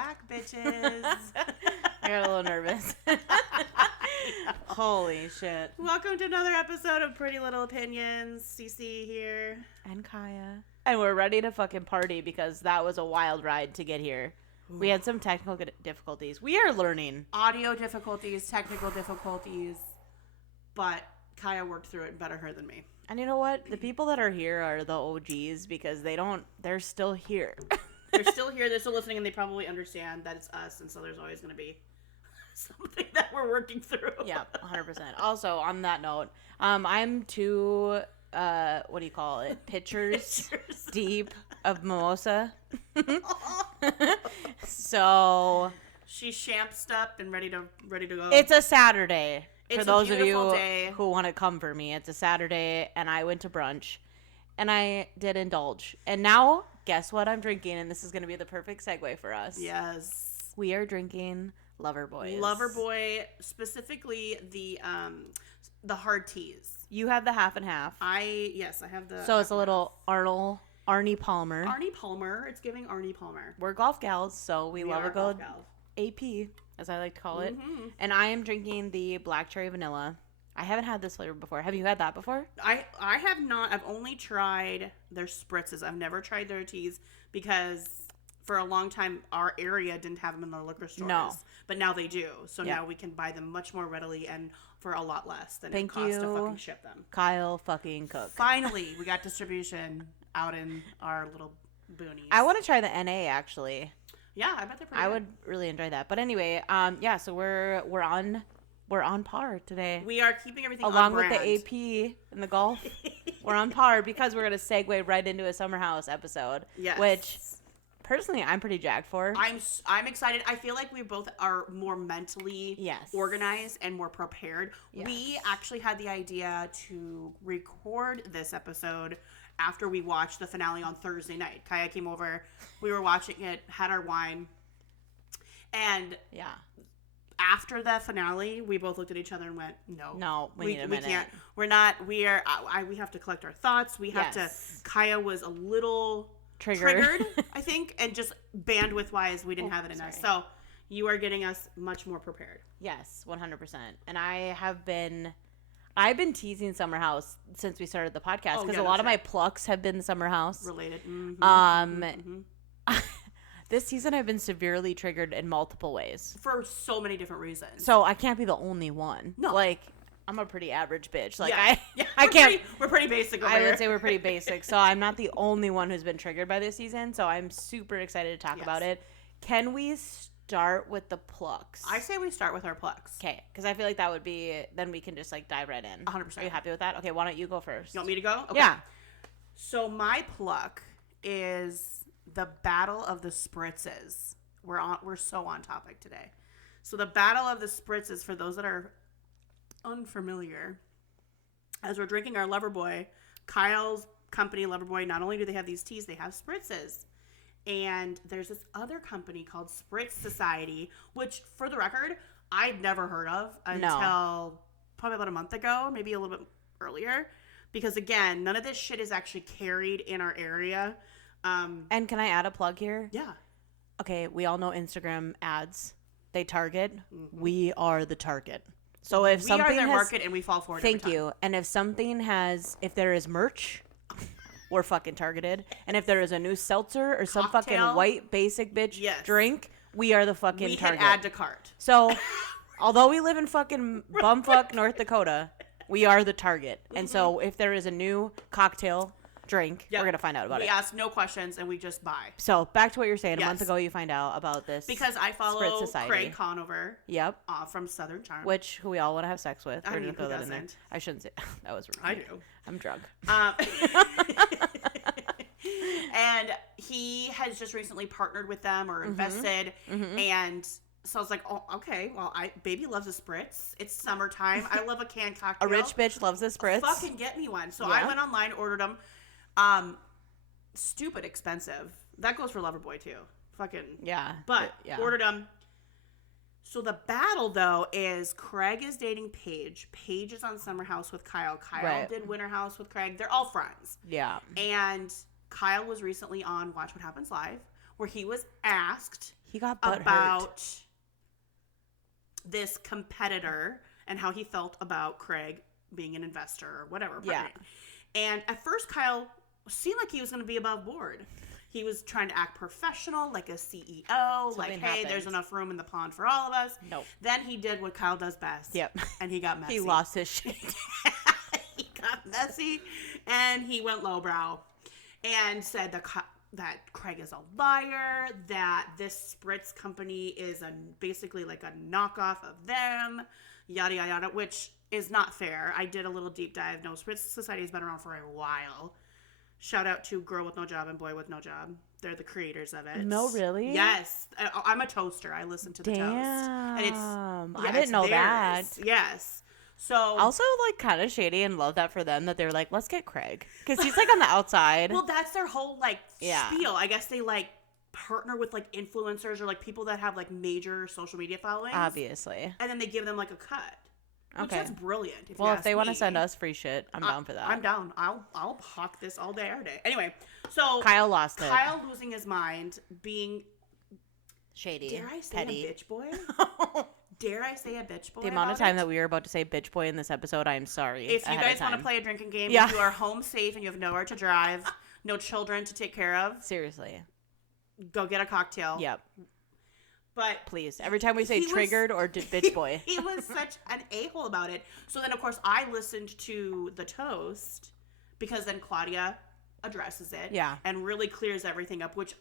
back, bitches. I got a little nervous. Holy shit. Welcome to another episode of Pretty Little Opinions. CC here. And Kaya. And we're ready to fucking party because that was a wild ride to get here. Ooh. We had some technical difficulties. We are learning. Audio difficulties, technical difficulties. But Kaya worked through it better her than me. And you know what? The people that are here are the OGs because they're still here. They're still here, they're still listening, and they probably understand that it's us, and so there's always going to be something that we're working through. Yeah, 100%. Also, on that note, I'm two, what do you call it? Pitchers deep of mimosa. So she's champed up and ready to go. It's a Saturday. For those of you day. who want to come for me, it's a Saturday, and I went to brunch, and I did indulge. And now, guess what I'm drinking? And this is going to be the perfect segue for us. Yes. We are drinking Loverboy. Loverboy, specifically the hard teas. You have the half and half. I have the. So it's a little Arnie Palmer. Arnie Palmer. It's giving Arnie Palmer. We're golf gals, so we love a good AP, as I like to call it. Mm-hmm. And I am drinking the black cherry vanilla. I haven't had this flavor before. Have you had that before? I have not. I've only tried their spritzes. I've never tried their teas because for a long time our area didn't have them in the liquor stores. No. But now they do. So now we can buy them much more readily and for a lot less than it costs to fucking ship them. Kyle fucking Cook. Finally, we got distribution out in our little boonies. I want to try the NA actually. Yeah, I bet they're pretty good. I would really enjoy that. But anyway, so we're on par today. We are keeping everything along on with brand. The AP and the golf. We're on par because we're gonna segue right into a summer house episode. Yes. Which personally I'm pretty jacked for. I'm excited. I feel like we both are more mentally organized and more prepared. Yes. We actually had the idea to record this episode after we watched the finale on Thursday night. Kaya came over, we were watching it, had our wine, and after the finale, we both looked at each other and went, "No, we need a minute. We can't. We're not. We are. We have to collect our thoughts. We have to." Kaya was a little triggered, I think, and just bandwidth wise, we didn't have it in us. So you are getting us much more prepared. Yes, 100%. And I've been teasing Summer House since we started the podcast because a lot of my plucks have been Summer House related. Mm-hmm. This season I've been severely triggered in multiple ways for so many different reasons. So I can't be the only one. No, like I'm a pretty average bitch. Like I can't. We're pretty basic. I would say we're pretty basic. So I'm not the only one who's been triggered by this season. So I'm super excited to talk about it. Can we start with the plucks? I say we start with our plucks. Okay, because I feel like that would be, then we can just like dive right in. 100%. Are you happy with that? Okay, why don't you go first? You want me to go? Okay. Yeah. So my pluck is the Battle of the Spritzes. We're so on topic today. So the Battle of the Spritzes, for those that are unfamiliar, as we're drinking our Loverboy, Kyle's company Loverboy, not only do they have these teas, they have spritzes. And there's this other company called Spritz Society, which, for the record, I'd never heard of until probably about a month ago, maybe a little bit earlier. Because, again, none of this shit is actually carried in our area. And can I add a plug here? Yeah. Okay, we all know Instagram ads. They target. Mm-hmm. We are the target. So if we are their market and we fall for it. Thank you. And if there is merch, we're fucking targeted. And if there is a new seltzer or some fucking white basic bitch drink, we are the fucking target. We hit add to cart. So, although we live in fucking bumfuck North Dakota, we are the target. And so if there is a new cocktail drink, we're going to find out about it. We ask no questions and we just buy. So back to what you're saying. A month ago you find out about this. Because I follow Craig Conover. Yep. From Southern Charm. Who we all want to have sex with. I mean, who doesn't? I shouldn't say. That was rude. I do. I'm drunk. And he has just recently partnered with them or invested. Mm-hmm. And so I was like, oh, okay, well, baby loves a spritz. It's summertime. I love a canned cocktail. A rich bitch loves a spritz. Fucking get me one. So I went online, ordered them. Stupid expensive. That goes for Loverboy too. Fucking But ordered them. So the battle though is Craig is dating Paige. Paige is on Summer House with Kyle. Kyle did Winter House with Craig. They're all friends. Yeah. And Kyle was recently on Watch What Happens Live, where he was asked He got butthurt about this competitor and how he felt about Craig being an investor or whatever. Yeah. And at first, Kyle seemed like he was going to be above board. He was trying to act professional, like a CEO. Something like, hey, happened. there's enough room in the pond for all of us. Nope. Then he did what Kyle does best. Yep. And he got messy. He lost his shit. He got messy, and he went lowbrow and said that Craig is a liar, that this Spritz company is basically like a knockoff of them, yada, yada, yada, which is not fair. I did a little deep dive. No, Spritz Society has been around for a while. Shout out to Girl with No Job and Boy with No Job. They're the creators of it. No, really? Yes. I'm a toaster. I listen to the toast. And I didn't know that. Yes. So also, like, kind of shady and love that for them that they're like, let's get Craig. Because he's, like, on the outside. Well, that's their whole, like, spiel. I guess they, like, partner with, like, influencers or, like, people that have, like, major social media followings. Obviously. And then they give them, like, a cut. Which Okay. That's brilliant. If they want to send us free shit, I'm down for that. I'm down. I'll hawk this all day, every day. Anyway, so Kyle lost it. Kyle losing his mind, being shady. Dare I say petty. a bitch boy? Dare I say a bitch boy? The amount of time that we were about to say bitch boy in this episode, I'm sorry. If you guys want to play a drinking game, Yeah. if you are home safe and you have nowhere to drive, no children to take care of, seriously, go get a cocktail. Yep. But please, every time we say triggered or bitch boy. He was such an a-hole about it. So then, of course, I listened to the toast because then Claudia addresses it. Yeah. And really clears everything up, which,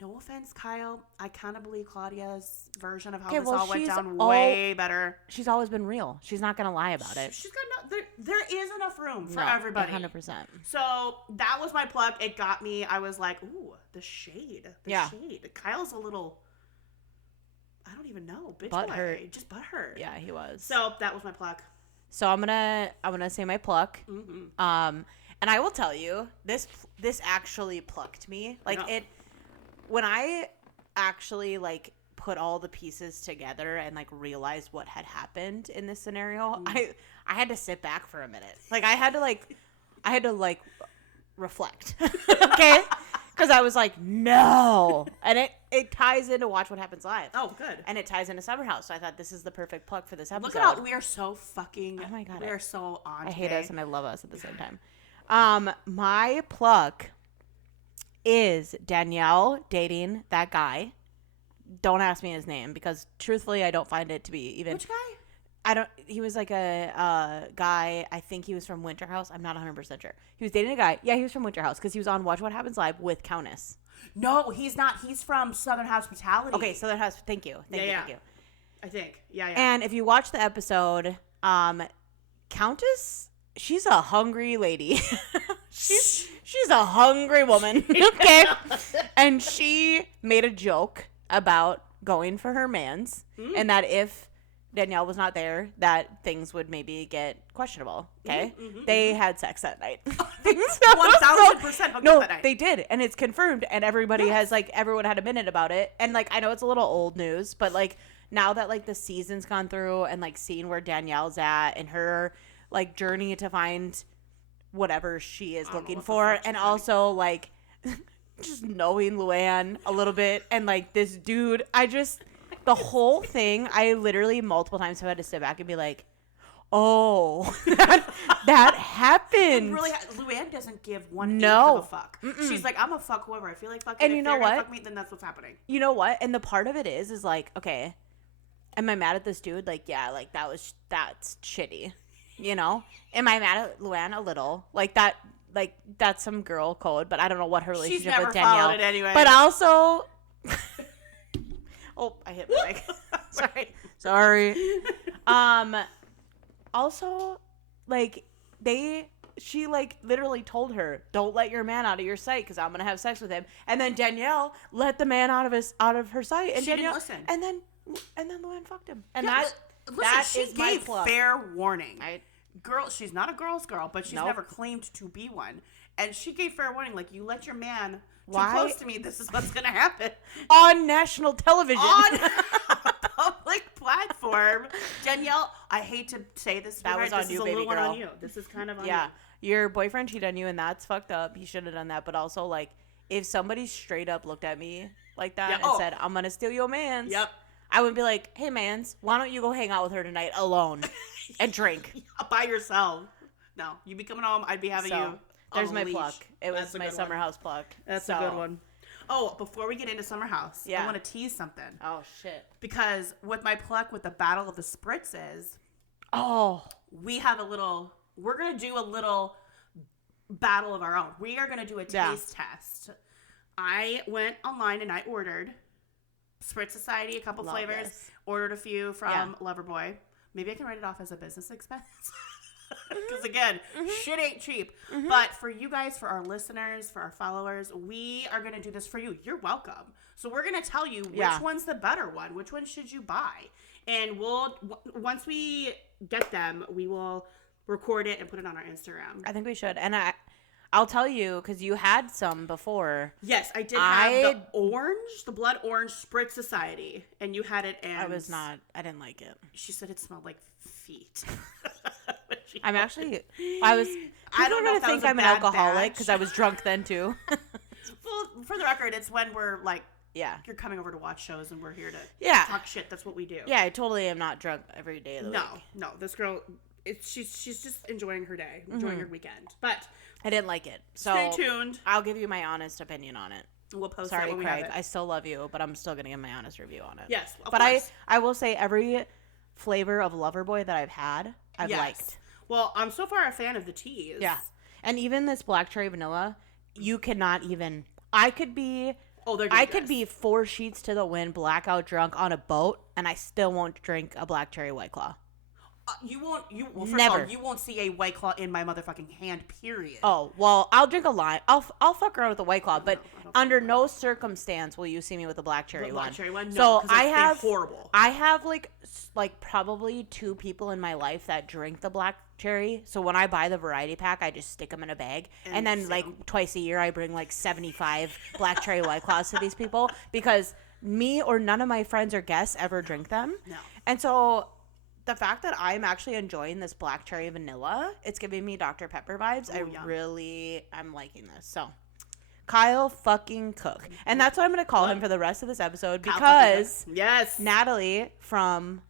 no offense, Kyle, I kind of believe Claudia's version of how this all went down way better. She's always been real. She's not going to lie about it. She's got there is enough room for everybody. 100%. So that was my plug. It got me. I was like, ooh, the shade. The shade. Kyle's a little... I don't even know. Bitch boy. Just butthurt. Yeah, he was. So that was my pluck. So I'm gonna say my pluck. Mm-hmm. And I will tell you, this actually plucked me. Like when I actually like put all the pieces together and like realized what had happened in this scenario, I had to sit back for a minute. Like I had to reflect. Okay? Because I was like, no. And it ties into Watch What Happens Live. Oh, good. And it ties into Summer House. So I thought this is the perfect plug for this episode. Look at how we are so fucking... Oh, my God. We are so on I today. hate us and I love us at the same time. My plug is Danielle dating that guy. Don't ask me his name because, truthfully, I don't find it to be even... Which guy? He was like a guy, I think he was from Winter House. I'm not 100% sure. He was dating a guy. Yeah, he was from Winter House because he was on Watch What Happens Live with Countess. No, he's not. He's from Southern Hospitality. Okay, Southern House. Thank you. Thank you. I think. Yeah. And if you watch the episode, Countess, she's a hungry lady. she's a hungry woman. Okay. And she made a joke about going for her mans and that if Danielle was not there, that things would maybe get questionable. Okay, they had sex that night. 1,000% No, that night. they did, and it's confirmed. And everybody has everyone had a minute about it. And I know it's a little old news, but now that the season's gone through and seeing where Danielle's at and her journey to find whatever she is looking for, and also just knowing Luann a little bit and this dude, the whole thing, I literally multiple times have had to sit back and be like, oh, that happened. Really, Luann doesn't give one eighth of a fuck. She's like, I'm gonna fuck whoever I feel like fucking. And you know what? Fuck me, then that's what's happening. You know what? And the part of it is okay, am I mad at this dude? That's shitty. You know? Am I mad at Luann a little? That's some girl code, but I don't know what her relationship with Danielle. She's never followed it anyway. But also... Oh, I hit my mic. Sorry. Also, she literally told her, "Don't let your man out of your sight, because I'm gonna have sex with him." And then Danielle let the man out of her sight, and she Danielle didn't listen. And then Luann fucked him. And she is my gave plug. fair warning. Girl, she's not a girl's girl, but she's never claimed to be one. And she gave fair warning, you let your man too close to me, this is what's gonna happen. On national television. On a public platform. Danielle, I hate to say this, that was on this you, is a baby little girl. one on you. This is kind of on you. Yeah. Your boyfriend cheated on you, and that's fucked up. He shouldn't have done that. But also, if somebody straight up looked at me like that Yeah, and oh. said, I'm going to steal your mans. Yep. I would be like, hey, mans, why don't you go hang out with her tonight alone and drink? By yourself. No, you'd be coming home. I'd be having So, you. There's on a my leash. pluck. It That's was a my good summer one. house pluck. That's So- a good one. Oh, before we get into summer house, Yeah. I want to tease something. Oh, shit. Because with my pluck with the Battle of the Spritzes, Oh. we're going to do a little battle of our own. We are going to do a Yeah. taste test. I went online and I ordered Spritz Society, a couple Love flavors, this. ordered a few from Yeah. Loverboy. Maybe I can write it off as a business expense. Because again, shit ain't cheap. But for you guys, for our listeners, for our followers, we are going to do this for you. You're welcome. So we're going to tell you Yeah. which one's the better one. Which one should you buy? And once we get them, we will record it and put it on our Instagram. I think we should. And I'll tell you, because you had some before. Yes, I did have the blood orange Spritz Society. And you had it, and I didn't like it. she said it smelled like feet. I was. I don't People are know gonna if that think was a I'm an bad alcoholic batch. because I was drunk then too. Well, for the record, it's when we're like, Yeah. you're coming over to watch shows and we're here to Yeah. talk shit. That's what we do. Yeah, I totally am not drunk every day of the week. No. This girl, she's just enjoying her day, Mm-hmm. enjoying her weekend. But I didn't like it. So stay tuned. I'll give you my honest opinion on it. We'll post Sorry, that when we Craig. have it. I still love you, but I'm still gonna give my honest review on it. Yes, of but course. I will say every flavor of Loverboy that I've had, I've Yes. liked. Well, I'm so far a fan of the teas. Yeah. And even this black cherry vanilla, you cannot even. I could be Oh, they're I dangerous. could be 4 sheets to the wind, blackout drunk on a boat, and I still won't drink a black cherry White Claw. Well, first Never. of all, you won't see a White Claw in my motherfucking hand, period. Oh, well, I'll drink a lime. I'll fuck around with a White Claw, but I don't under no circumstance will you see me with a black cherry The one. black cherry one? No, So 'cause I they're have horrible. I have like probably 2 people in my life that drink the black cherry. So when I buy the variety pack, I just stick them in a bag, and then like twice a year I bring like 75 black cherry White Claws to these people because me or none of my friends or guests ever drink them. No. And so the fact that I'm actually enjoying this black cherry vanilla, it's giving me Dr. Pepper vibes. Yum. I'm liking this. So, Kyle fucking Cook. And that's what I'm going to call him for the rest of this episode Kyle because fucking Cook. Yes. Natalie from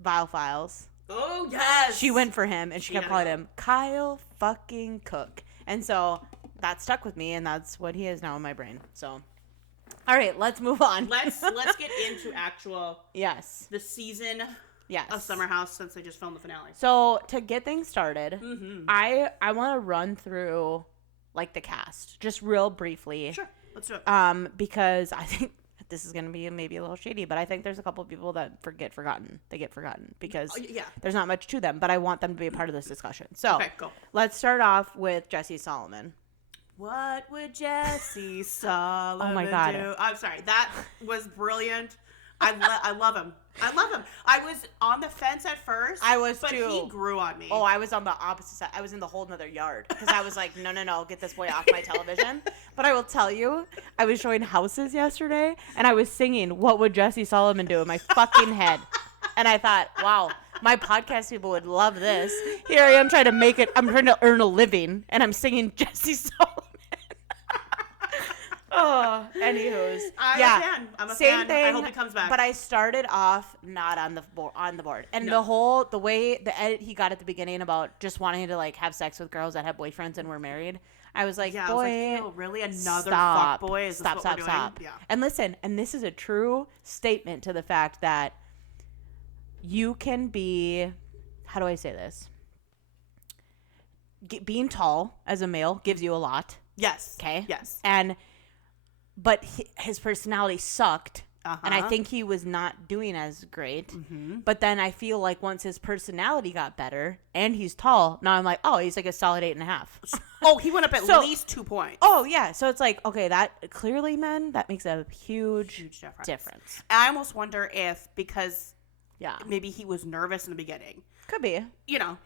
Vile Files, Oh, yes. she went for him and she kept had calling to him Kyle fucking Cook. And so that stuck with me and that's what he is now in my brain. So, all right, let's move on. Let's get into Yes. the season Yes. of Summer House since they just filmed the finale. So to get things started, Mm-hmm. I want to run through like the cast just real briefly. Sure, let's do it. Because I think this is going to be maybe a little shady, but I think there's a couple of people that get forgotten because Yeah. there's not much to them, but I want them to be a part of this discussion. So Okay, go. let's start off with Jesse Solomon. What would Jesse Solomon Oh my God. do? I'm sorry. That was brilliant. I love him. I was on the fence at first. I was but too. he grew on me. Oh, I was on the opposite side. I was in the whole nother yard because I was like, no, get this boy off my television. But I will tell you, I was showing houses yesterday and I was singing, "What would Jesse Solomon do?" in my fucking head. And I thought, wow, my podcast people would love this. Here I am trying to make it. I'm trying to earn a living and I'm singing Jesse Solomon. Oh, anywho's. I'm yeah. a fan. I'm a Same fan. thing. I hope he comes back. But I started off not on the board, and No. the way the edit he got at the beginning about just wanting to like have sex with girls that have boyfriends and were married, I was like, yeah, boy, I was like, really another stop, fuckboy? Is stop, this stop, what we're stop. doing? Yeah. And listen, and this is a true statement to the fact that you can be, how do I say this? Being tall as a male gives you a lot. Yes. Okay. Yes. But his personality sucked, and I Uh-huh. think he was not doing as great. Mm-hmm. But then I feel like once his personality got better and he's tall, now I'm like, oh, he's like a solid 8.5. Oh, he went up at So- least 2 points. Oh yeah, so it's like, okay, that clearly, men, that makes a huge difference. I almost wonder if because Yeah, maybe he was nervous in the beginning. could be. You know,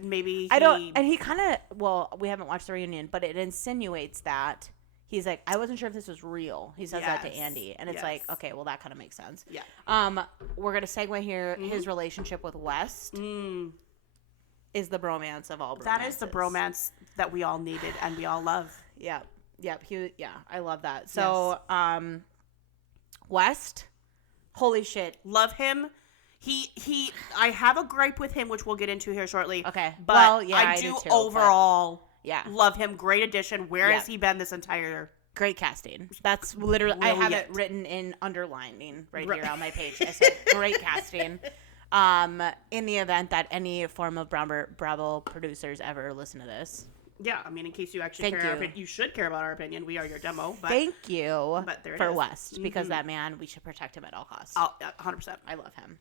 maybe I don't, and he kind of, well, we haven't watched the reunion, but it insinuates that. He's like, I wasn't sure if this was real. He says that to Yes. Andy. And it's Yes. like, okay, well, that kind of makes sense. Yeah. We're going to segue here. His relationship with West is the bromance of all bromances. That is the bromance that we all needed and we all love. Yeah. Yep. Yeah, I love that. So, West, holy shit. Love him. I have a gripe with him, which we'll get into here shortly. Okay. But Well, yeah, I do do too, overall Yeah. love him. Great addition. Where Yeah. has he been this entire... Great casting. That's literally, I have it Brilliant. written in underlining right here on my page. I said great casting. In the event that any form of Bravo producers ever listen to this. Yeah, I mean, in case you actually Thank care, you. you should care about our opinion. We are your demo. But Thank you but there it for is. West, because that man, we should protect him at all costs. 100%. I love him.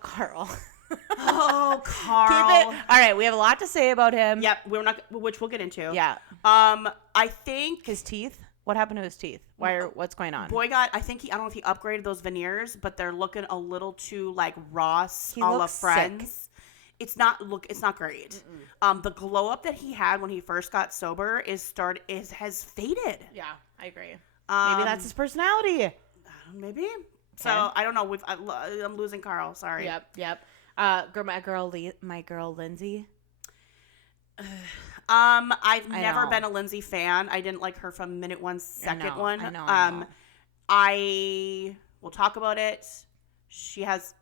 Carl. Oh, Keep Carl. it. All right, we have a lot to say about him. Yep, which we'll get into. Yeah. I think His teeth. What happened to his teeth? What's going on? I think I don't know if he upgraded those veneers, but they're looking a little too like Ross, He a la looks Friends. sick. It's not great. The glow up that he had when he first got sober has faded. Yeah, I agree. Um, Maybe that's his personality. maybe. So Okay. I don't know. I'm losing Carl. Sorry. Yep. My girl Lindsay. I've I never know. been a Lindsay fan. I didn't like her from minute one, second know, one. I know. I will talk about it. She has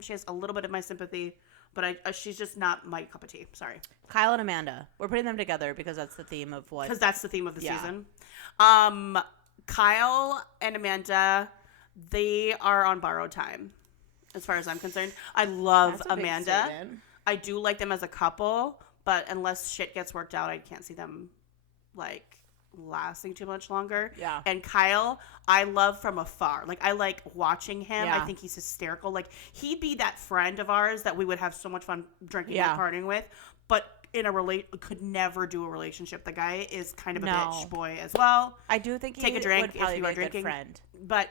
she has a little bit of my sympathy, but she's just not my cup of tea. Sorry. Kyle and Amanda. We're putting them together because that's the theme of what. Because that's the theme of the Yeah. season. Kyle and Amanda, they are on borrowed time, as far as I'm concerned. I love That's a big Amanda. statement. I do like them as a couple, but unless shit gets worked out, I can't see them like lasting too much longer. Yeah. And Kyle, I love from afar. Like I like watching him. Yeah. I think he's hysterical. Like he'd be that friend of ours that we would have so much fun drinking Yeah. and partying with, but in could never do a relationship. The guy is kind of a No. bitch boy as well. I do think Take he a drink would if probably you be are a drinking. good friend. But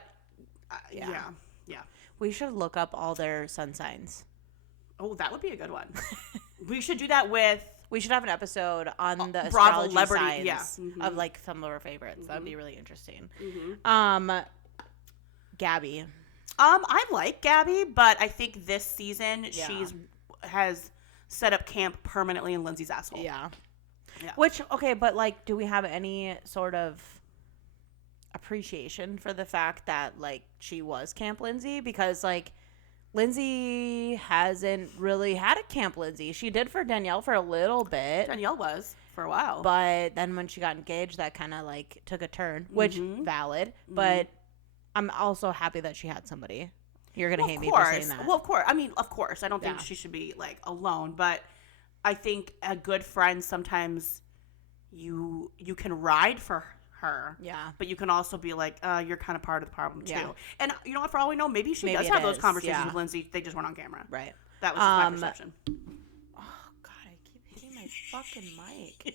Yeah. yeah. We should look up all their sun signs. Oh, that would be a good one. We should do that with We should have an episode on the Bravo astrology celebrity, signs yeah. Mhm. of like some of our favorites. That would be really interesting. Mhm. Gabby. I like Gabby, but I think this season Yeah. has set up camp permanently in Lindsay's asshole. Yeah. Yeah. Which, okay, but like, do we have any sort of appreciation for the fact that like she was Camp Lindsay? Because like Lindsay hasn't really had a Camp Lindsay. She did for Danielle for a little bit. Danielle was for a while. But then when she got engaged, that kind of like took a turn, which valid. But I'm also happy that she had somebody. You're gonna hate me for saying that. Well, of course. I mean, of course. I don't think Yeah. she should be like alone, but I think a good friend sometimes you can ride for her. Yeah. But you can also be like, you're kind of part of the problem too. Yeah. And you know what? For all we know, maybe she Maybe does it have those is, conversations yeah. with Lindsay. They just weren't on camera. Right. That was just my perception. Oh God, I keep hitting my fucking mic.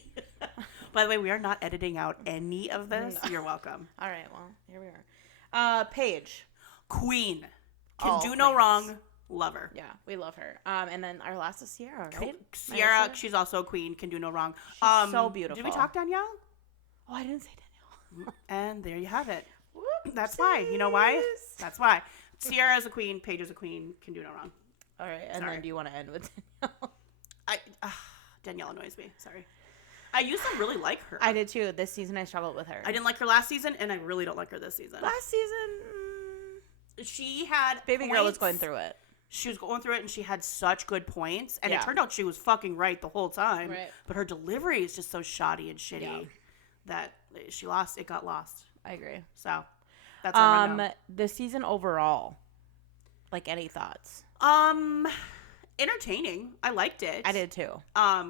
By the way, we are not editing out any of this. You're welcome. All right, well, here we are. Paige. Queen. Can Oh, do no queens. wrong. Love her. Yeah, we love her. And then our last is Sierra, right? Sierra, Melissa? she's also a queen. Can do no wrong. She's so beautiful. Did we talk Danielle? Oh, I didn't say Danielle. And there you have it. That's why. You know why? That's why. Sierra is a queen. Paige is a queen. Can do no wrong. All right, and Sorry. then do you want to end with Danielle? Danielle annoys me. Sorry. I used to really like her. I did too. This season I struggled with her. I didn't like her last season, and I really don't like her this season. Last season, She had baby girl was points. going through it. She was going through it, and she had such good points. And Yeah. it turned out she was fucking right the whole time. Right. But her delivery is just so shoddy and shitty Yeah. that she lost. It got lost. I agree. So that's our rundown. The season overall, like any thoughts? Entertaining. I liked it. I did too.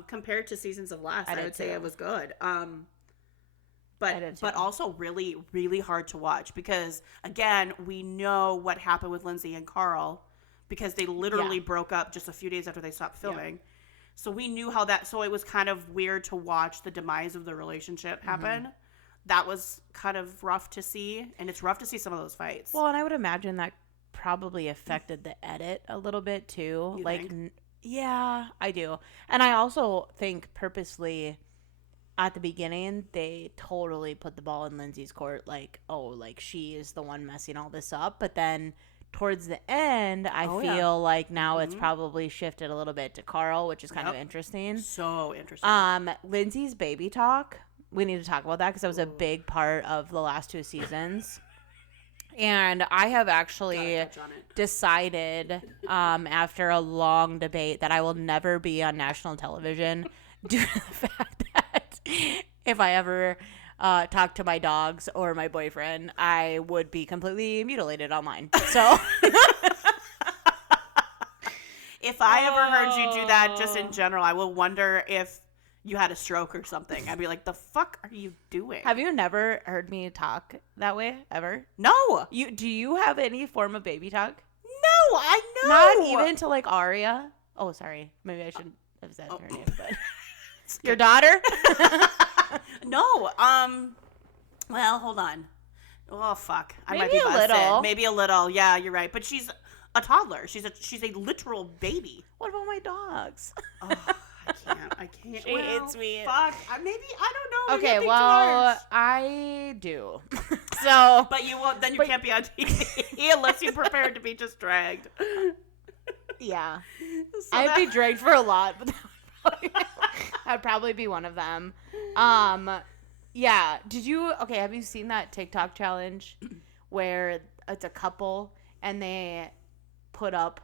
Compared to seasons of last, I I did would say too. it was good. I did too. But also really, really hard to watch because again, we know what happened with Lindsay and Carl because they literally Yeah. broke up just a few days after they stopped filming. So we knew how that. So it was kind of weird to watch the demise of the relationship happen. That was kind of rough to see, and it's rough to see some of those fights. Well, and I would imagine that probably affected the edit a little bit too. You like, think? Yeah, I do. And I also think purposely at the beginning, they totally put the ball in Lindsay's court. Like, oh, like she is the one messing all this up. But then towards the end, I Oh, feel yeah. like now it's probably shifted a little bit to Carl, which is kind of Yep. interesting. So interesting. Lindsay's baby talk We need to talk about that because that was a big part of the last 2 seasons. And I have actually Gotta touch on it. decided after a long debate that I will never be on national television due to the fact that if I ever talk to my dogs or my boyfriend, I would be completely mutilated online. So If I ever heard you do that just in general, I will wonder if you had a stroke or something. I'd be like, the fuck are you doing? have you never heard me talk that way ever? No. Do you have any form of baby talk? No, I know. Not even to like Aria. Oh, sorry. Maybe I shouldn't have said her name, but your daughter? No. Well, hold on. Oh, fuck. I might Maybe be a busted. little. Maybe a little. Yeah, you're right. But she's a toddler. She's a literal baby. What about my dogs? Oh, I can't. She hates me. Fuck. Maybe I don't know. Maybe Okay, I'm being too well, harsh. I do. So, But you won't. Then you can't be on TV unless you're prepared to be just dragged. yeah. So I'd that- be dragged for a lot, but that'd probably be one of them. Yeah. Have you seen that TikTok challenge where it's a couple and they put up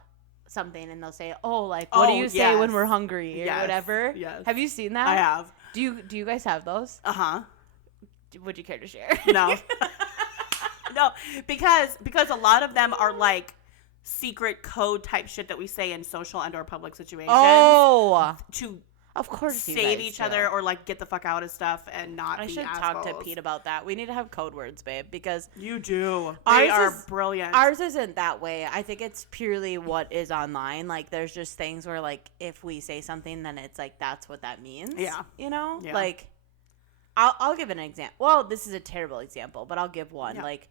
something and they'll say, "Oh, like what do Oh, you say yes. when we're hungry?" or Yes, whatever. yes. Have you seen that? I have. Do you guys have those? Uh-huh. Would you care to share? No. No, because a lot of them are like secret code type shit that we say in social and or public situations Oh, to of course. You save guys each do. other or like get the fuck out of stuff and not I be should assholes. talk to Pete about that. We need to have code words, babe, because You do. Ours They are is- brilliant. ours isn't that way. I think it's purely what is online. Like, there's just things where, like, if we say something, then it's like that's what that means. Yeah. You know, Yeah. like, I'll give an example. Well, this is a terrible example, but I'll give one. Yeah. Like,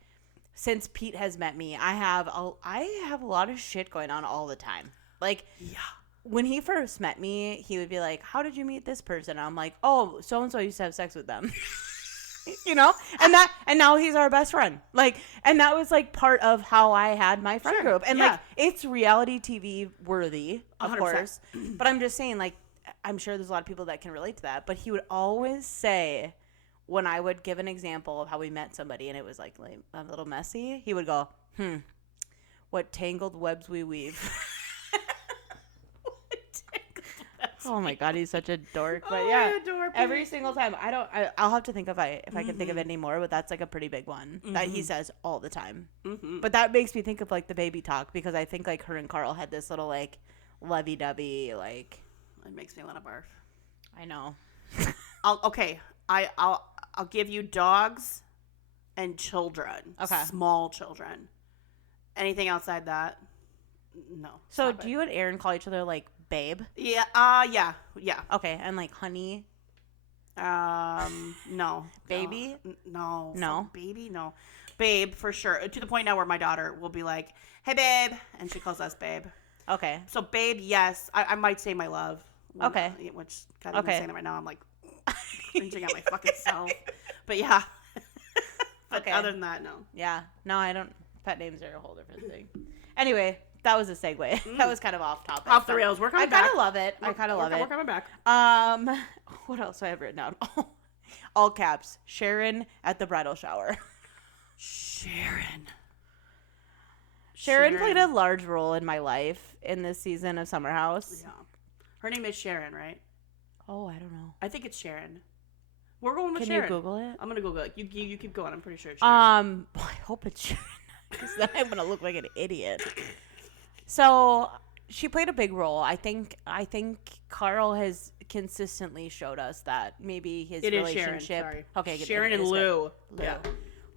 since Pete has met me, I have a lot of shit going on all the time. Like, Yeah. when he first met me, he would be like, "How did you meet this person?" I'm like, "Oh, so and so used to have sex with them." You know? And now he's our best friend. Like, and that was like part of how I had my friend Sure. group. And Yeah. like, it's reality TV worthy, of 100%. course. But I'm just saying, like, I'm sure there's a lot of people that can relate to that. But he would always say, when I would give an example of how we met somebody and it was like a little messy, he would go, "What tangled webs we weave." Oh my God, he's such a dork. But Oh, yeah, I adore Pete. every single time. I'll have to think if I can think of any more, but that's like a pretty big one that he says all the time. Mm-hmm. But that makes me think of like the baby talk because I think like her and Carl had this little like lovey-dovey like. It makes me want to barf. I know. I'll give you dogs and children. Okay. Small children. Anything outside that? No. So stop do it. you and Aaron call each other like babe? Yeah. Yeah. Okay, and like honey. No. Baby? No. No? Fuck baby? No. Babe, for sure. To the point now where my daughter will be like, "Hey, babe," and she calls us babe. Okay. So, babe, yes. I might say my love. Okay. Which, God, even Okay. saying that right now, I'm like cringing at my fucking self. But yeah. But Okay. other than that, no. Yeah. No, I don't. Pet names are a whole different thing. Anyway, that was a segue. That was kind of off topic. Off the but rails. We're I coming kind back. of love it. I kind of love We're it. coming back. What else do I have written down? All caps. Sharon at the bridal shower. Sharon. Sharon played a large role in my life in this season of Summer House. Yeah. Her name is Sharon, right? Oh, I don't know. I think it's Sharon. We're going with Can Sharon. you Google it? I'm gonna Google it. You keep going. I'm pretty sure it's Sharon. I hope it's Sharon because then I'm gonna look like an idiot. So she played a big role. I think Carl has consistently showed us that maybe his It is Sharon. relationship. Sorry. Okay, good. Sharon It and is Lou. good. Yeah.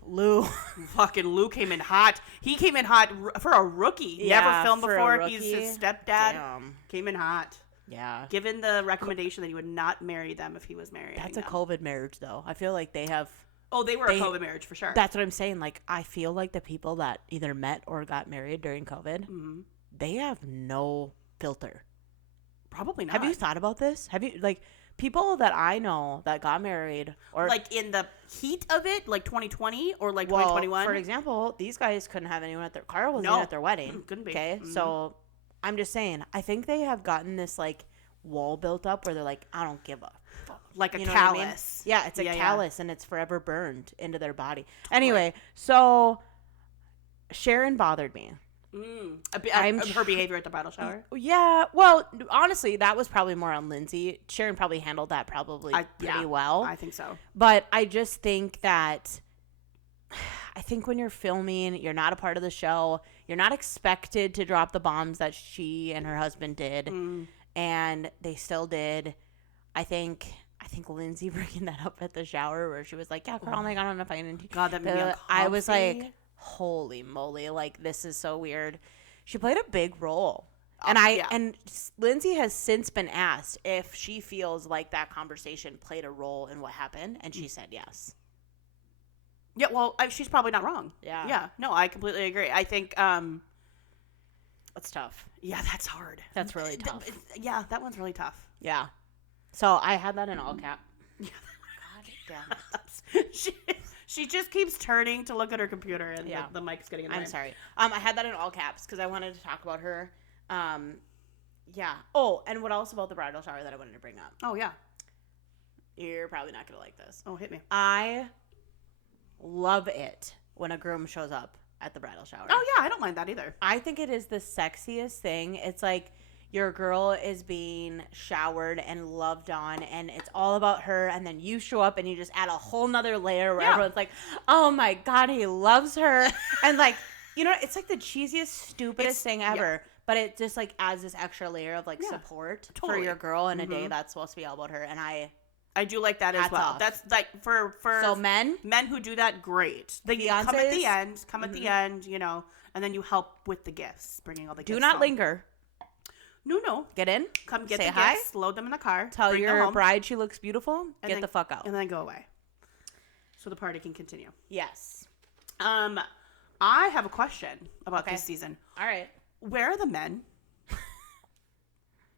Lou. Fucking Lou came in hot. He came in hot for a rookie. Yeah, Never filmed for a before. He's rookie. his stepdad. Damn. Came in hot. Yeah. Given the recommendation that he would not marry them if he was married. That's a COVID marriage, though. I feel like they have. Oh, they were a COVID marriage for sure. That's what I'm saying. Like, I feel like the people that either met or got married during COVID, Mhm. they have no filter. Probably not. Have you thought about this? Have you, like, people that I know that got married or. like in the heat of it, like 2020 or like well, 2021? for example, these guys couldn't have anyone at their. Carl wasn't No. even at their wedding. Couldn't be. Okay. Mhm. So I'm just saying, I think they have gotten this, like, wall built up where they're like, I don't give a like a You know what I mean? callus. Yeah, it's a Yeah, yeah. callus and it's forever burned into their body. Anyway, so Sharon bothered me. Her behavior at the bridal shower. Yeah, well, honestly, that was probably more on Lindsay. Sharon probably handled that pretty well. I think so. But I just think that I think when you're filming, you're not a part of the show. You're not expected to drop the bombs that she and her husband did, and they still did. I think Lindsay bringing that up at the shower where she was like, "Yeah, Carl and I got on a fight," and God, that made me I was uncomfy. like, "Holy moly! Like this is so weird." She played a big role. And and Lindsay has since been asked if she feels like that conversation played a role in what happened, and she said yes. Yeah, well, she's probably not wrong. Yeah. Yeah. No, I completely agree. I think, That's tough. yeah, that's hard. That's really tough. Yeah, that one's really tough. Yeah. So I had that in all cap. Yeah. God damn it. She just keeps turning to look at her computer, and Yeah. the mic's getting in the way. I'm sorry. I had that in all caps because I wanted to talk about her. Yeah. Oh, and what else about the bridal shower that I wanted to bring up? Oh, yeah. You're probably not going to like this. Oh, hit me. I love it when a groom shows up at the bridal shower. Oh, yeah, I don't mind that either. I think it is the sexiest thing. It's like your girl is being showered and loved on, and it's all about her, and then you show up and you just add a whole nother layer where Yeah. everyone's like, oh my God, he loves her. And like, you know, it's like the cheesiest, stupidest thing ever. But it just like adds this extra layer of like support for totally. your girl in a day that's supposed to be all about her. And I do like that as Hats well. off. That's like for so men who do that, great. They come at the end, you know, and then you help with the gifts, bringing all the gifts. do not home. linger. No. Get in. Come get Say the hi. gifts, load them in the car, Tell bring them your home, bride she looks beautiful. and Get then- the fuck out. and then go away, so the party can continue. Yes. I have a question about this season. All right. Where are the men?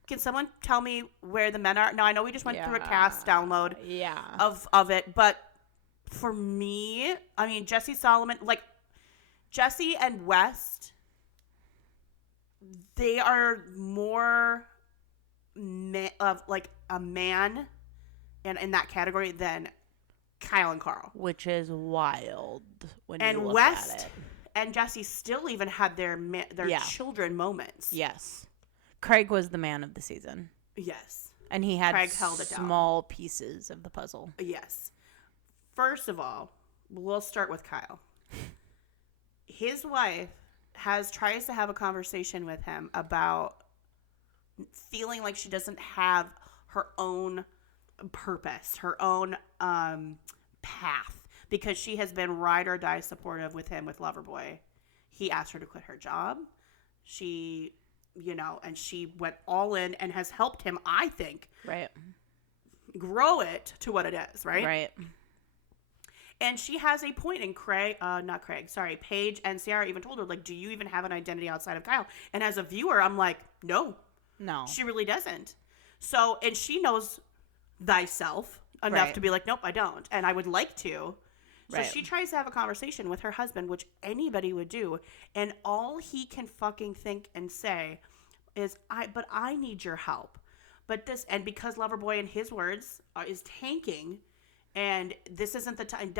Can someone tell me where the men are? Now, I know we just went through a cast download Yeah. of it, but for me, I mean, Jesse and West, they are more of like a man and in that category than Kyle and Carl. Which is wild when And you look West at it. and Jesse still even had their children moments. Yes. Craig was the man of the season. Yes. And he had Craig held it down. small pieces of the puzzle. Yes. First of all, we'll start with Kyle. His wife tries to have a conversation with him about feeling like she doesn't have her own purpose, her own path, because she has been ride or die supportive with him with Loverboy. He asked her to quit her job. She, and she went all in and has helped him, I think, Right. grow it to what it is, right? Right. And she has a point, and Paige and Ciara even told her, like, do you even have an identity outside of Kyle? And as a viewer, I'm like, no, she really doesn't. So, and she knows thyself enough Right. to be like, nope, I don't. And I would like to. So Right. she tries to have a conversation with her husband, which anybody would do. And all he can fucking think and say is, but I need your help. But and because Loverboy, in his words, is tanking, and this isn't the time,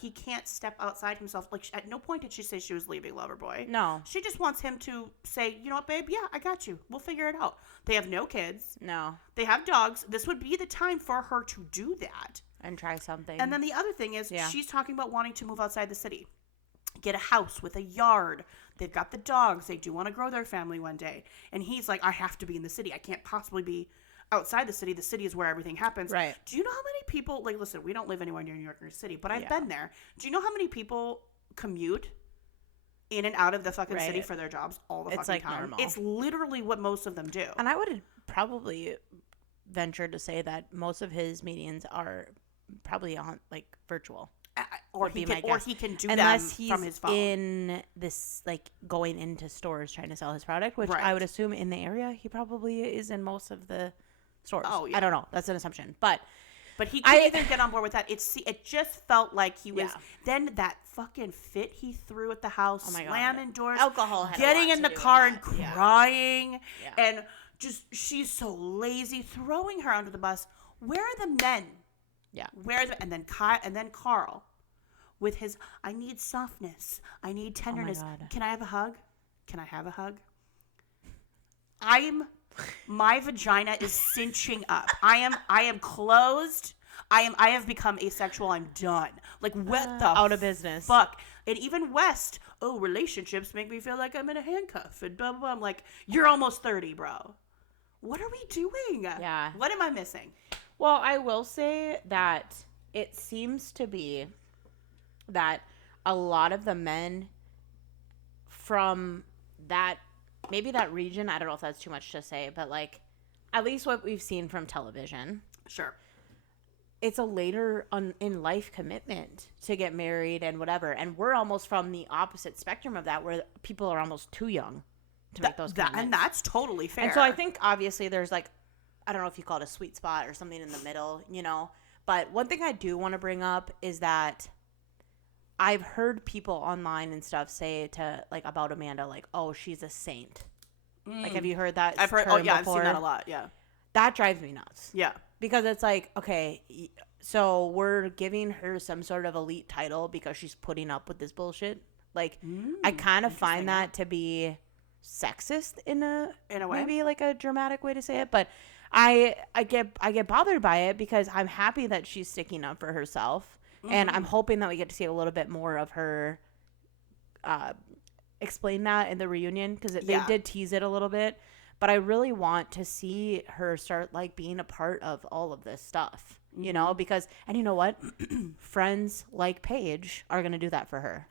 he can't step outside himself. Like, at no point did she say she was leaving Loverboy. No. She just wants him to say, you know what, babe? Yeah, I got you. We'll figure it out. They have no kids. No. They have dogs. This would be the time for her to do that. And try something. And then the other thing is, she's talking about wanting to move outside the city. Get a house with a yard. They've got the dogs. They do want to grow their family one day. And he's like, I have to be in the city. I can't possibly be outside the city. The city is where everything happens. Right. Do you know how many people, like, listen, we don't live anywhere near New York City, but I've been there. Do you know how many people commute in and out of the fucking city for their jobs all the fucking time? Normal. It's literally what most of them do. And I would probably venture to say that most of his meetings are probably on like virtual. Or he can do unless them he's from his phone. in this, like, going into stores trying to sell his product, which Right. I would assume in the area he probably is in most of the stores. Oh, yeah. I don't know. That's an assumption. But he couldn't even get on board with that. It just felt like he was. Yeah. Then that fucking fit he threw at the house, Oh my God. slamming doors, Alcohol had a getting lot in to the do car with and that. Yeah. crying, Yeah. and just she's so lazy, throwing her under the bus. Where are the men? Yeah. And then Carl with his, I need softness. I need tenderness. God. Can I have a hug? Can I have a hug? My vagina is cinching up. I am closed. I have become asexual. I'm done. Like, what the out of business. fuck? And even West, relationships make me feel like I'm in a handcuff and blah, blah, blah. I'm like, you're almost 30, bro. What are we doing? Yeah. What am I missing? Well, I will say that it seems to be that a lot of the men from that, maybe that region, I don't know if that's too much to say, but like, at least what we've seen from television, Sure. it's a later in life commitment to get married and whatever. And we're almost from the opposite spectrum of that, where people are almost too young to make those commitments. And that's totally fair. And so I think obviously there's like, I don't know if you call it a sweet spot or something in the middle, you know. But one thing I do want to bring up is that I've heard people online and stuff say to like about Amanda, like, oh, she's a saint. Like, have you heard that? I've heard. term I've before? seen that a lot. Yeah. That drives me nuts. Yeah. Because it's like, okay, so we're giving her some sort of elite title because she's putting up with this bullshit. Like, I kind of find that to be sexist in a way, maybe like a dramatic way to say it, but I get bothered by it because I'm happy that she's sticking up for herself, and I'm hoping that we get to see a little bit more of her explain that in the reunion, because they did tease it a little bit. But I really want to see her start like being a part of all of this stuff, you know, because, and you know what? Friends like Paige are going to do that for her.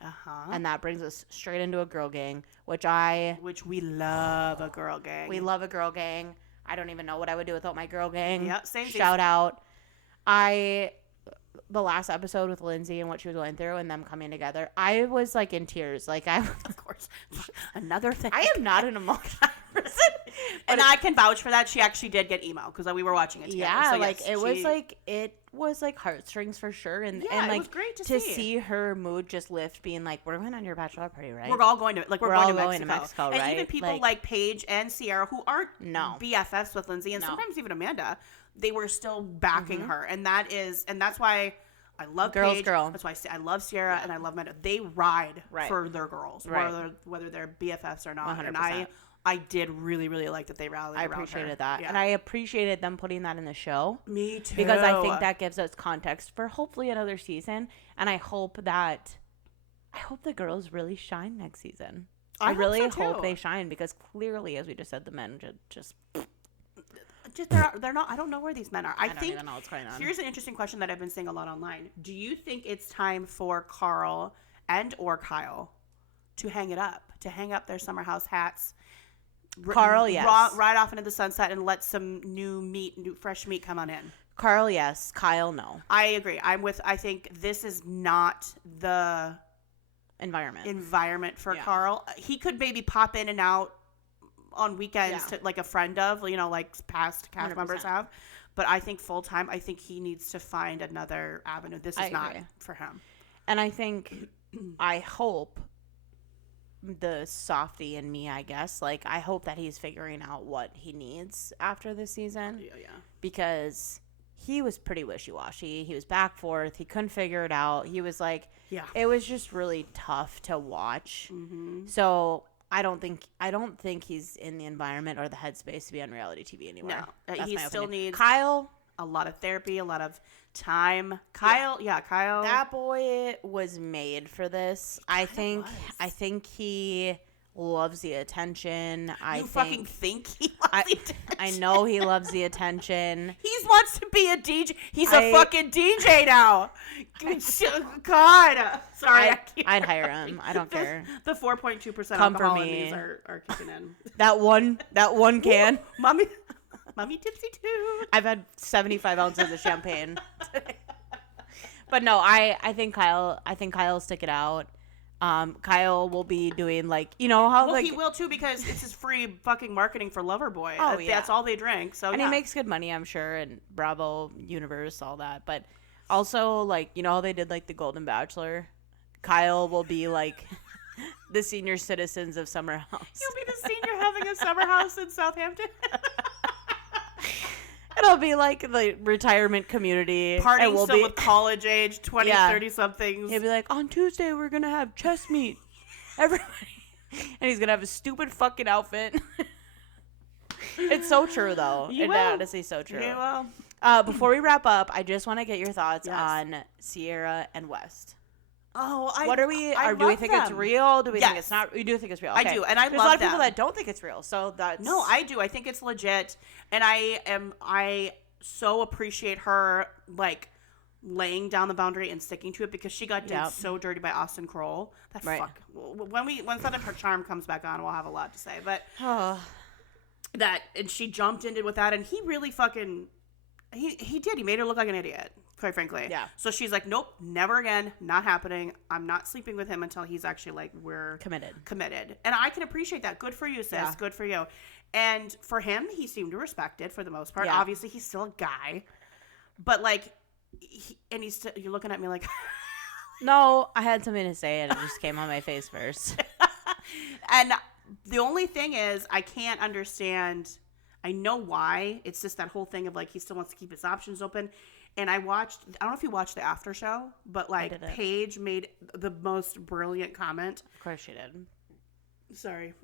And that brings us straight into a girl gang, which we love a girl gang. We love a girl gang. I don't even know what I would do without my girl gang. Yep, same. Shout out. The last episode with Lindsay and what she was going through and them coming together, I was like in tears. Like, of course, another thing. I am not an emotional person, and I can vouch for that. She actually did get emo because we were watching it together. Yeah, so like yes, it was like heartstrings for sure, and it like was great to see her mood just lift, being like, we're going on your bachelor party, right? We're all going to we're going all to Mexico, right? And even people like Paige and Sierra, who aren't BFFs with Lindsay, and sometimes even Amanda, they were still backing her, and that's why I love Paige. That's why I love Sierra and I love Amanda. They ride for their girls, whether they're BFFs or not. 100%. And I did really, really like that they rallied around her. I appreciated that. Yeah. And I appreciated them putting that in the show. Me too. Because I think that gives us context for hopefully another season. And I hope the girls really shine next season. I really hope they shine, because clearly, as we just said, the men just they're not. I don't know where these men are. I think don't even know what's going on. Here's an interesting question that I've been seeing a lot online. Do you think it's time for Carl or Kyle to hang up their summer house hats? Carl, yes. Ride off into the sunset and let some new fresh meat come on in. Carl, yes. Kyle, no. I agree. I think this is not the environment for Carl. He could maybe pop in and out on weekends to like a friend of, like past cast 100%. Members have. But I think full time, I think he needs to find another avenue. This is not for him. And I think, I hope the softie in me, I guess, like, I hope that he's figuring out what he needs after this season. Yeah. Because he was pretty wishy-washy. He was back forth. He couldn't figure it out. He was like, it was just really tough to watch. Mm-hmm. So I don't think he's in the environment or the headspace to be on reality TV anymore. No, he still needs Kyle, a lot of therapy, a lot of time. Kyle, Kyle, that boy was made for this. I think he loves the attention. You fucking think he loves the attention? I know he loves the attention. He wants to be a DJ. He's a fucking DJ now. God. Sorry. I'd hire him. I don't care. The 4.2% alcohol in these are kicking in. That one can. Ooh, mommy tipsy too. I've had 75 ounces of champagne. But no, I think Kyle stick it out. Kyle will be doing like, how he will too, because it's his free fucking marketing for Loverboy. That's all they drink. So he makes good money, I'm sure, and Bravo Universe, all that. But also, like, how they did like the Golden Bachelor. Kyle will be like the senior citizens of Summer House. You'll be the senior having a summer house in Southampton. There'll be like the retirement community. Partying and we'll still be, with college age 20, Yeah. 30 somethings. He'll be like, on Tuesday we're gonna have chess meet. Everybody, and he's gonna have a stupid fucking outfit. It's so true though. You It's will. honestly so true. Yeah, well. Before we wrap up, I just want to get your thoughts Yes. on Sierra and West. Oh, What are we? I Or do we love think it's them. real? Do we think Yes. it's not? We do think it's real. I Okay. do, and I There's a love lot of people them. that don't think it's real. So that's No, I do. I think it's legit, and I so appreciate her like laying down the boundary and sticking to it because she got did Yep. so dirty by Austin Kroll. That Right. fuck. When Southern Charm comes back on, we'll have a lot to say. But Oh, that and she jumped into it with that, and he really fucking he did. He made her look like an idiot. Quite frankly. Yeah. So she's like, nope, never again. Not happening. I'm not sleeping with him until he's actually like, we're committed. And I can appreciate that. Good for you, sis. Yeah. Good for you. And for him, he seemed to respect it for the most part. Yeah. Obviously, he's still a guy. But like, you're looking at me like, No, I had something to say and it just came on my face first. and the only thing is, I can't understand. I know why. It's just that whole thing of like, he still wants to keep his options open. And I don't know if you watched the after show, but like didn't. Paige made the most brilliant comment. Of course she did. Sorry.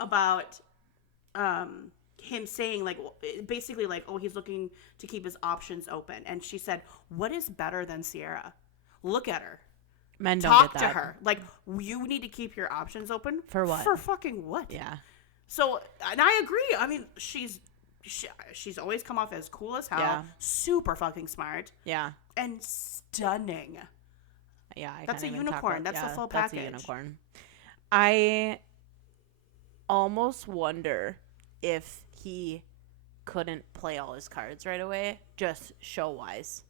About him saying like basically like, oh, he's looking to keep his options open. And she said, what is better than Sierra? Look at her. Men don't Talk get to that. her. Like, you need to keep your options open. For what? For fucking what? Yeah. So, and I agree. I mean, she's always come off as cool as hell, Yeah. super fucking smart, Yeah. and stunning. Yeah. I That's can't a even talk unicorn. about- That's the yeah, full That's a package. unicorn. I almost wonder if he couldn't play all his cards right away, just show wise.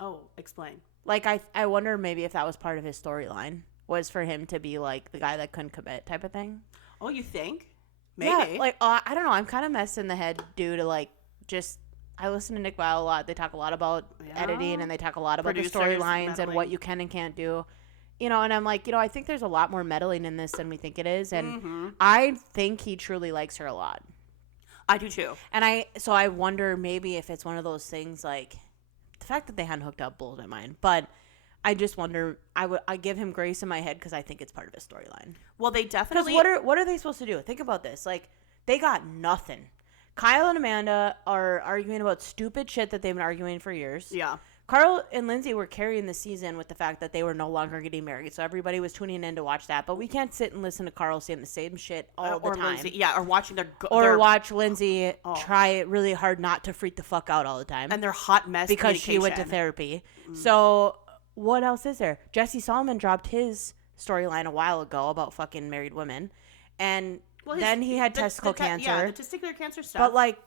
Oh, explain. Like I wonder maybe if that was part of his storyline, was for him to be like the guy that couldn't commit type of thing. Oh, you think? Maybe. Yeah, like I don't know. I'm kind of messed in the head due to like just I listen to Nick Vile a lot. They talk a lot about editing and they talk a lot about the Producers storylines and meddling. what you can and can't do. You know, and I'm like, I think there's a lot more meddling in this than we think it is, and I think he truly likes her a lot. I do too. And I wonder maybe if it's one of those things like the fact that they hadn't hooked up blows my mind, but I just wonder. I give him grace in my head because I think it's part of his storyline. Well, they Because definitely. what are they supposed to do? Think about this. Like they got nothing. Kyle and Amanda are arguing about stupid shit that they've been arguing for years. Yeah. Carl and Lindsay were carrying the season with the fact that they were no longer getting married, so everybody was tuning in to watch that. But we can't sit and listen to Carl saying the same shit all the or time. Lindsay, yeah, or watching their Or watch Lindsay try really hard not to freak the fuck out all the time. and their hot mess Because she went to communication. therapy. So what else is there? Jesse Solomon dropped his storyline a while ago about fucking married women. And Well, then he had testicle cancer. Yeah, the testicular cancer stuff. But like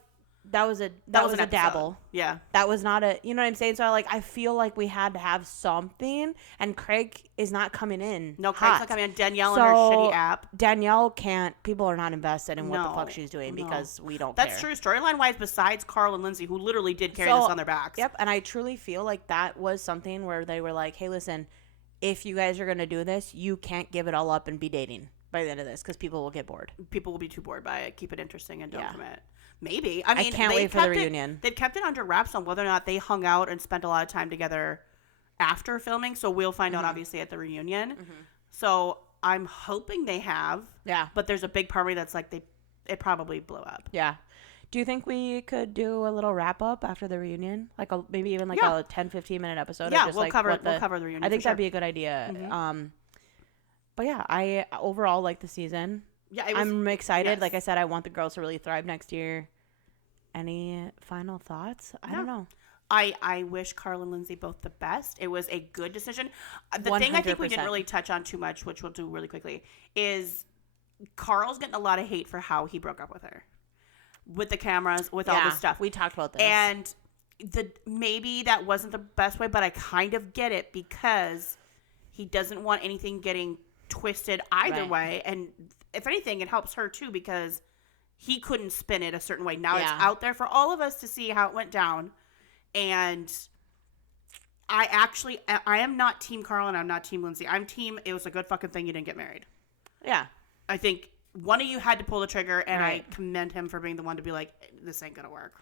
that was a an a episode. dabble. Yeah. That was not a, you know what I'm saying? So I feel like we had to have something, and Craig is not coming in. No, Craig's hot. not coming on. Danielle and her shitty app. Danielle can't. People are not invested in what the No, fuck she's doing no. because we don't That's care. true. Storyline wise, besides Carl and Lindsay, who literally did carry So, this on their backs. Yep, and I truly feel like that was something where they were like, "Hey, listen, if you guys are gonna do this, you can't give it all up and be dating by the end of this because people will get bored." People will be too bored by it. Keep it interesting and don't Yeah. commit. Maybe. I mean, can't they wait for the kept it- reunion. They've kept it under wraps on whether or not they hung out and spent a lot of time together after filming. So we'll find Mm-hmm. out obviously at the reunion. So I'm hoping they have. Yeah, But there's a big part of me that's like it probably blew up. yeah. Do you think we could do a little wrap up after the reunion, like maybe even like Yeah. a 10-15 minute episode? of Yeah, just we'll like cover what we'll cover the reunion. I think for that'd sure. be a good idea. Mm-hmm. But yeah, I overall like the season. Yeah, it was, I'm excited. yes. Like I said, I want the girls to really thrive next year. Any final thoughts? I don't know. I wish Carl and Lindsay both the best. It was a good decision. The thing I think we didn't 100%. really touch on too much, which we'll do really quickly, is Carl's getting a lot of hate for how he broke up with her. With the cameras, with all this stuff. We talked about this. And maybe that wasn't the best way, but I kind of get it because he doesn't want anything getting twisted either Right. way. And if anything, it helps her too because he couldn't spin it a certain way. Now Yeah. it's out there for all of us to see how it went down. And I am not Team Carl and I'm not Team Lindsay. I'm Team, it was a good fucking thing you didn't get married. yeah. I think one of you had to pull the trigger, and Right. I commend him for being the one to be like, this ain't gonna work.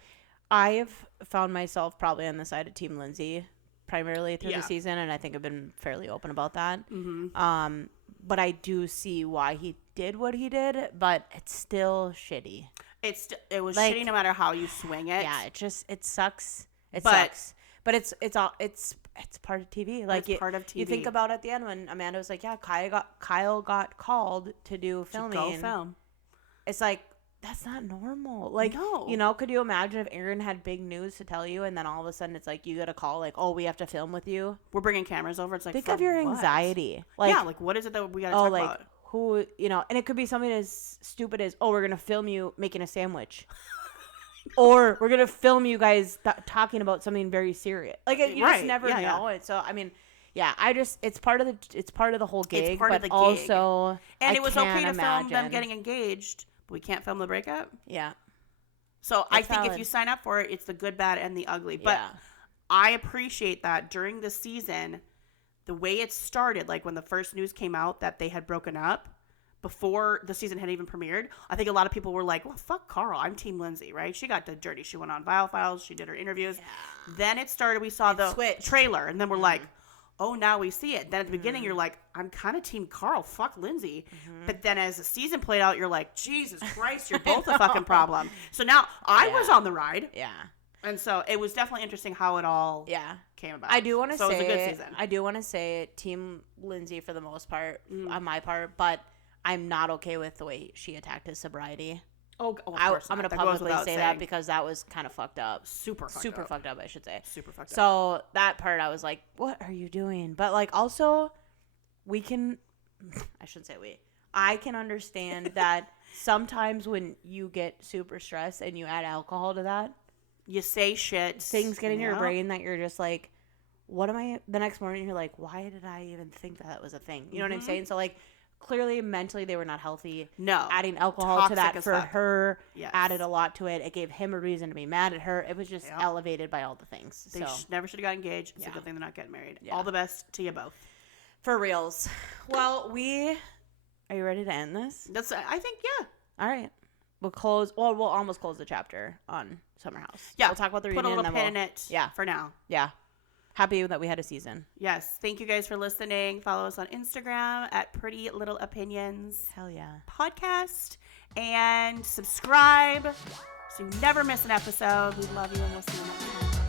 I've found myself probably on the side of Team Lindsay primarily through Yeah. the season, and I think I've been fairly open about that. Mm-hmm. But I do see why he did what he did, but it's still shitty. It was Like, shitty no matter how you swing it. Yeah, it sucks. It But- sucks. But it's part of TV. Like It's part of You think TV. about at the end when Amanda was like, "Yeah, Kyle got called to do To filming." go film. It's like that's not normal. Like, No. could you imagine if Aaron had big news to tell you, and then all of a sudden it's like you get a call like, "Oh, we have to film with you." We're bringing cameras over. It's like, Think for of your what? anxiety. Like, yeah, like what is it that we gotta oh, talk like about? who, and it could be something as stupid as, "Oh, we're gonna film you making a sandwich." Or we're gonna film you guys talking about something very serious. Like you just Right. never Yeah, know it. So I mean, yeah, it's part of the whole gig. part but of the gig. also, And I it was okay to can't film them imagine. getting engaged, but we can't film the breakup. Yeah, So I That's think if valid. you sign up for it, it's the good, bad, and the ugly. But yeah, I appreciate that during the season, the way it started, like when the first news came out that they had broken up before the season had even premiered, I think a lot of people were like, well, fuck Carl. I'm Team Lindsay, right? She got the dirty. She went on Viall Files. She did her interviews. Then it started. We saw the switched. trailer, and then we're like, oh, now we see it. Then at the beginning, you're like, I'm kind of Team Carl. Fuck Lindsay. But then as the season played out, you're like, Jesus Christ, you're both a fucking problem. So now I was on the ride. yeah, And so it was definitely interesting how it all yeah. came about. I do want to so say, it was a good season. I do want to say Team Lindsay for the most part, on my part, but I'm not okay with the way she attacked his sobriety. of course I'm not. going to That goes publicly without say saying. that because that was kind of fucked up. super Fucked up, I should say. Super fucked up. So that part, I was like, "What are you doing?" But like, also, we can. I shouldn't say we. I can understand that sometimes when you get super stressed and you add alcohol to that, You say shit. things get in your Yeah. brain that you're just like, "What am I?" The next morning, you're like, "Why did I even think that was a thing?" You know what I'm saying? So like, clearly mentally they were not healthy. No. Adding alcohol to Toxic that as for fuck. her Yes. added a lot to it. It gave him a reason to be mad at her. It was just Yep. elevated by all the things. They So. never should have got engaged. It's Yeah. a good thing they're not getting married. Yeah. All the best to you both. For reals. Well, are you ready to end this? That's. I think All right. We'll almost close the chapter on Summer House. Yeah. We'll talk about the Put a reunion little and then pin in it. Yeah. For now. Yeah. Happy that we had a season. Yes. Thank you guys for listening. Follow us on Instagram at Pretty Little Opinions Hell yeah. Podcast and subscribe so you never miss an episode. We love you and we'll see you next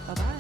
time. Bye-bye.